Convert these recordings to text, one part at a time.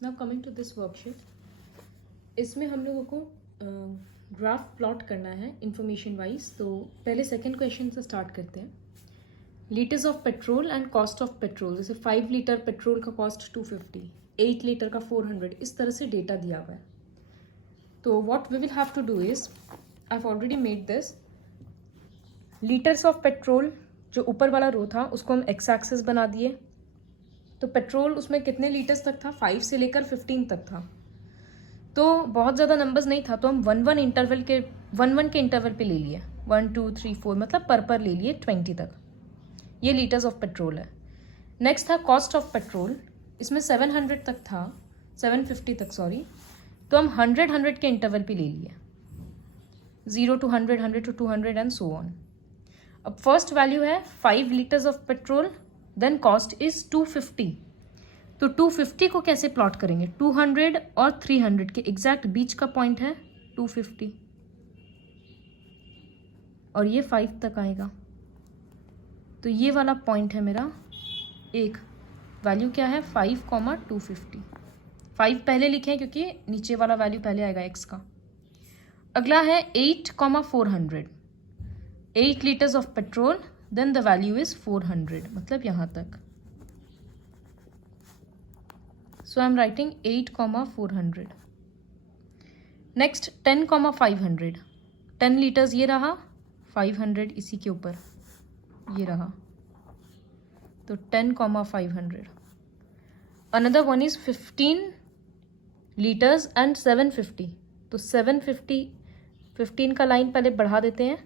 Now coming to this worksheet, इसमें हम लोगों को ग्राफ प्लॉट करना है इंफॉर्मेशन वाइज। तो पहले सेकंड क्वेश्चन से स्टार्ट करते हैं। Litres of petrol and cost of petrol, जैसे 5 लीटर पेट्रोल का कॉस्ट 250, 8 लीटर का 400, इस तरह से डेटा दिया हुआ है। तो what we will have to do is, I have already made this litres of petrol, जो ऊपर वाला रो था उसको हम एक्स एक्सिस बना दिए। तो पेट्रोल उसमें कितने लीटर्स तक था, 5 से लेकर 15 तक था। तो बहुत ज़्यादा नंबर्स नहीं था, तो हम 1 इंटरवल के 1 के इंटरवल पे ले लिए, 1 2 3 4, मतलब पर ले लिए 20 तक। ये लीटर्स ऑफ पेट्रोल है। नेक्स्ट था कॉस्ट ऑफ पेट्रोल, इसमें 700 तक था, 750 तक सॉरी। तो हम 100 के इंटरवल पे ले लिए, 0 to 100, 100 to 200 and so on. अब फर्स्ट वैल्यू है 5 litres of petrol, then cost is 250। तो 250 को कैसे प्लॉट करेंगे, 200 और 300 के एग्जैक्ट बीच का पॉइंट है 250, और ये 5 तक आएगा। तो ये वाला पॉइंट है मेरा एक, वैल्यू क्या है 5,250। 5 पहले लिखें क्योंकि नीचे वाला वैल्यू पहले आएगा x का। अगला है 8,400, 8 litres of petrol, then the value is 400, मतलब यहाँ तक। So I am writing 8,400। Next 10,500, 10 litres ये रहा, 500 इसी के ऊपर ये रहा, तो 10,500। Another one is 15 litres and 750, तो 750, 15 का लाइन पहले बढ़ा देते हैं।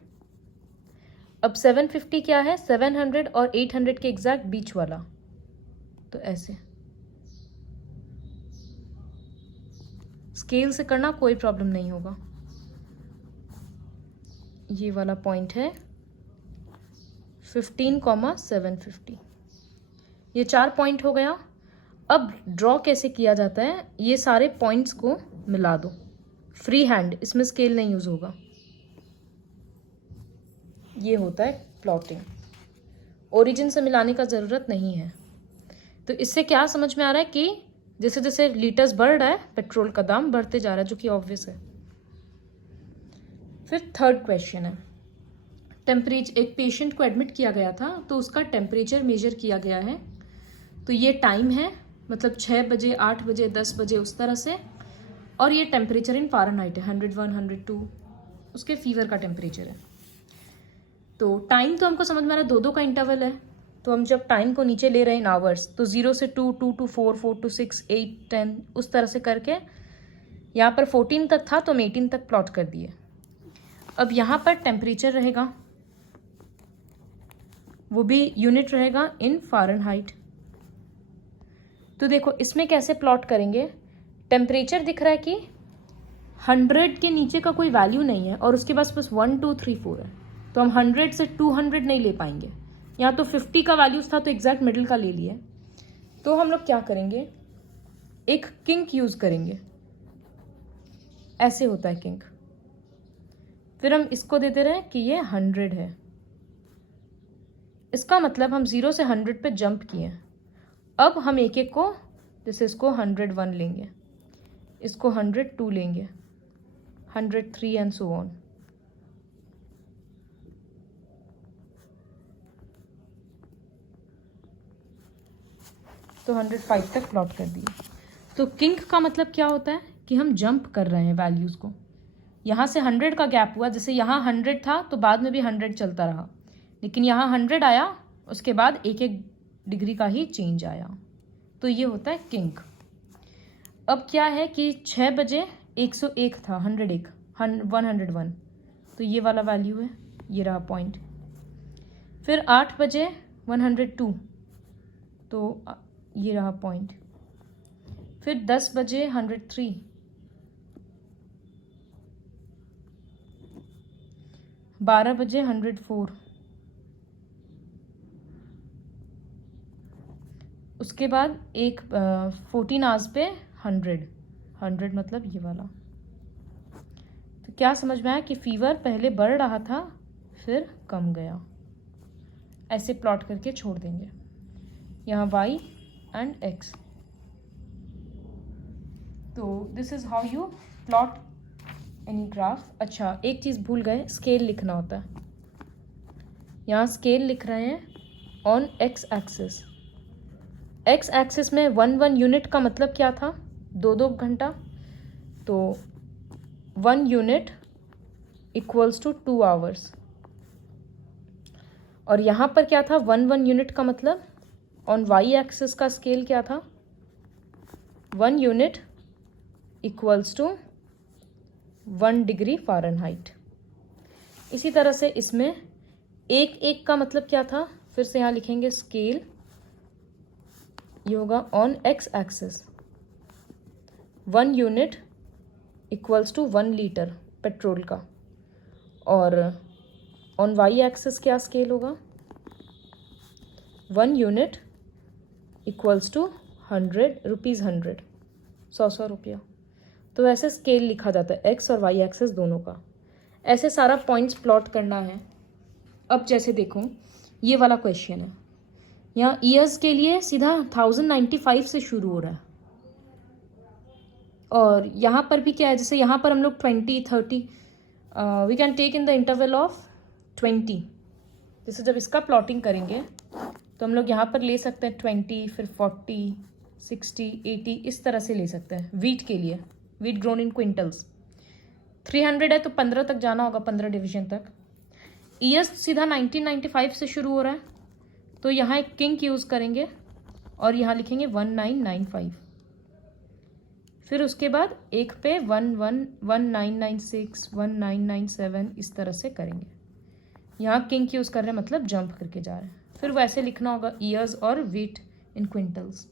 अब 750 क्या है, 700 और 800 के एग्जैक्ट बीच वाला, तो ऐसे स्केल से करना कोई प्रॉब्लम नहीं होगा। ये वाला पॉइंट है 15,750। ये 4 पॉइंट हो गया। अब ड्रॉ कैसे किया जाता है, ये सारे पॉइंट्स को मिला दो फ्री हैंड, इसमें स्केल नहीं यूज होगा। ये होता है प्लॉटिंग, ओरिजिन से मिलाने का ज़रूरत नहीं है। तो इससे क्या समझ में आ रहा है कि जैसे जैसे लीटर्स बढ़ रहा है पेट्रोल का दाम बढ़ते जा रहा है, जो कि ऑब्वियस है। फिर थर्ड क्वेश्चन है, टेम्परेचर, एक पेशेंट को एडमिट किया गया था तो उसका टेम्परेचर मेजर किया गया है। तो ये टाइम है, मतलब 6 बजे, 8 बजे, 10 बजे, उस तरह से। और ये टेम्परेचर इन फ़ारेनहाइट है, 101, 102, उसके फीवर का टेम्परेचर है। तो टाइम तो हमको समझ में आ रहा है, 2 का इंटरवल है। तो हम जब टाइम को नीचे ले रहे हैं इन आवर्स, तो 0 से 2, 2 to 4, 4 to 6, 8, 10, उस तरह से करके यहाँ पर 14 तक था तो हम 18 तक प्लॉट कर दिए। अब यहाँ पर टेम्परेचर रहेगा, वो भी यूनिट रहेगा इन फ़ारेनहाइट। तो देखो इसमें कैसे प्लॉट करेंगे, टेम्परेचर दिख रहा है कि 100 के नीचे का कोई वैल्यू नहीं है और उसके पास बस 1 2 3 4 है। तो हम 100 से 200 नहीं ले पाएंगे। यहाँ तो 50 का वैल्यूज था तो एग्जैक्ट मिडिल का ले लिए। तो हम लोग क्या करेंगे, एक किंक यूज करेंगे, ऐसे होता है किंक। फिर हम इसको देते रहे कि ये 100 है, इसका मतलब हम 0 से 100 पे जंप किए। अब हम एक एक को, जैसे इसको 101 लेंगे, इसको 102 लेंगे, 103 एंड सो ऑन। तो 105 तक प्लॉट कर दिए। तो किंक का मतलब क्या होता है कि हम जंप कर रहे हैं वैल्यूज़ को। यहाँ से 100 का गैप हुआ, जैसे यहाँ 100 था तो बाद में भी 100 चलता रहा, लेकिन यहाँ 100 आया, उसके बाद 1 डिग्री का ही चेंज आया। तो ये होता है किंक। अब क्या है कि 6 बजे 101 था, 101, 101, तो ये वाला वैल्यू है, ये रहा पॉइंट। फिर 8 बजे 102, तो ये रहा पॉइंट। फिर 10 बजे 103, 12 बजे 104, उसके बाद 14 आवर्स पे 100 मतलब ये वाला। तो क्या समझ में आया कि फीवर पहले बढ़ रहा था फिर कम गया। ऐसे प्लॉट करके छोड़ देंगे यहाँ y एंड x। तो this is how you plot any graph. अच्छा, एक चीज़ भूल गए, स्केल लिखना होता है. यहाँ स्केल लिख रहे हैं on X axis. X axis में 1 यूनिट का मतलब क्या था? 2 घंटा. तो 1 यूनिट इक्वल्स टू 2 आवर्स. और यहाँ पर क्या था? 1 यूनिट का मतलब ऑन वाई एक्सिस का स्केल क्या था? 1 unit equals to 1 degree Fahrenheit. इसी तरह से इसमें एक का मतलब क्या था? फिर से यहाँ लिखेंगे स्केल. ये होगा on X axis 1 unit equals to 1 litre petrol का. और ऑन वाई एक्सिस क्या स्केल होगा? 1 यूनिट इक्वल्स टू 100 रुपीज़ 100 100 रुपया. तो ऐसे स्केल लिखा जाता है एक्स और वाई एक्सिस दोनों का. ऐसे सारा पॉइंट्स प्लॉट करना है. अब जैसे देखो ये वाला क्वेश्चन है, यहाँ ईयर्स के लिए सीधा 1095 से शुरू हो रहा है. और यहाँ पर भी क्या है, जैसे यहाँ पर हम लोग 20 30 we can take in the interval of 20. जैसे जब इसका प्लॉटिंग करेंगे तो हम लोग यहाँ पर ले सकते हैं 20, फिर 40, 60, 80 इस तरह से ले सकते हैं. वीट के लिए, वीट ग्रोन इन क्विंटल्स 300 है तो 15 तक जाना होगा, 15 डिवीजन तक. ईयर्स सीधा 1995 से शुरू हो रहा है, तो यहाँ एक किंक यूज़ करेंगे और यहाँ लिखेंगे 1995. फिर उसके बाद एक पे 1996, 1997 इस तरह से करेंगे. यहाँ किंक यूज़ कर रहे हैं मतलब जंप करके जा रहे हैं. फिर वैसे लिखना होगा ईयर्स और वीट इन क्विंटल्स.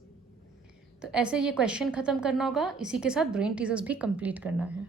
तो ऐसे ये क्वेश्चन ख़त्म करना होगा. इसी के साथ ब्रेन टीजर्स भी कंप्लीट करना है.